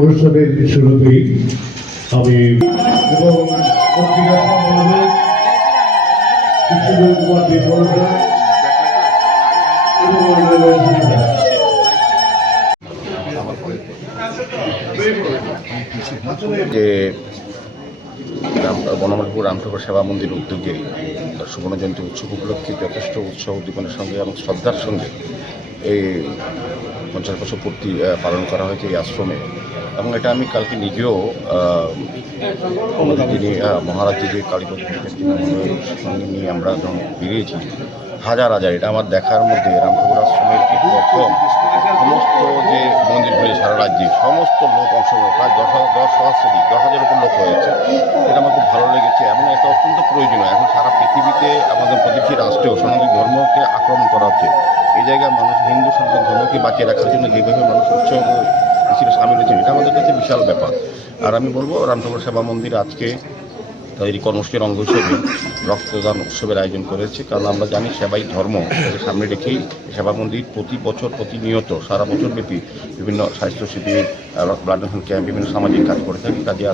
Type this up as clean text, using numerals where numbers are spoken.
অনুষ্ঠানের শুরুতেই আমি এবং পত্রিকা সম্পাদক কৃষ্ণদেব কুমার দেববর্মা যে বনমালীপুর রামঠাকুর সেবা মন্দির উদ্যোগে সুবর্ণ জয়ন্তী উৎসব উপলক্ষে যথেষ্ট উৎসাহ উদ্দীপনার সঙ্গে এবং শ্রদ্ধার সঙ্গে এই 50 বছর পূর্তি পালন করা হয়েছে এই আশ্রমে। এবং এটা আমি কালকে নিজেও যিনি মহারাজ যে কালীপতি সঙ্গে নিয়ে আমরা যখন বেরিয়েছি, হাজার হাজার, এটা আমার দেখার মধ্যে রামঠাকুর আশ্রমের প্রথম সমস্ত যে মন্দিরগুলি সারা রাজ্যে সমস্ত লোক অংশগ্রহণ, প্রায় 10,000 উপর লোক হয়েছে। এটা আমার খুব ভালো লেগেছে এবং এটা অত্যন্ত প্রয়োজনীয়। এখন সারা পৃথিবীতে আমাদের প্রতিবেশী রাষ্ট্রেও সনাতন ধর্মকে আক্রমণ করা হচ্ছে। এই জায়গায় মানুষ হিন্দু সনাতন ধর্মকে বাঁচিয়ে রাখার জন্য যেভাবে মানুষ উৎসব হিসেবে সামিল হয়েছেন, এটা আমাদের কাছে বিশাল ব্যাপার। আর আমি বলবো রামঠাকুর সেবা মন্দির আজকে তাদের কর্মসূচির অঙ্গ হিসেবে রক্তদান উৎসবের আয়োজন করেছে, কারণ আমরা জানি সেবাই ধর্ম। সামনে রেখেই সেবা মন্দির প্রতি বছর প্রতিনিয়ত সারা বছরব্যাপী বিভিন্ন স্বাস্থ্য শিবির, ব্লাড ডোনেশন ক্যাম্প, বিভিন্ন সামাজিক কাজ করে থাকে। কাজে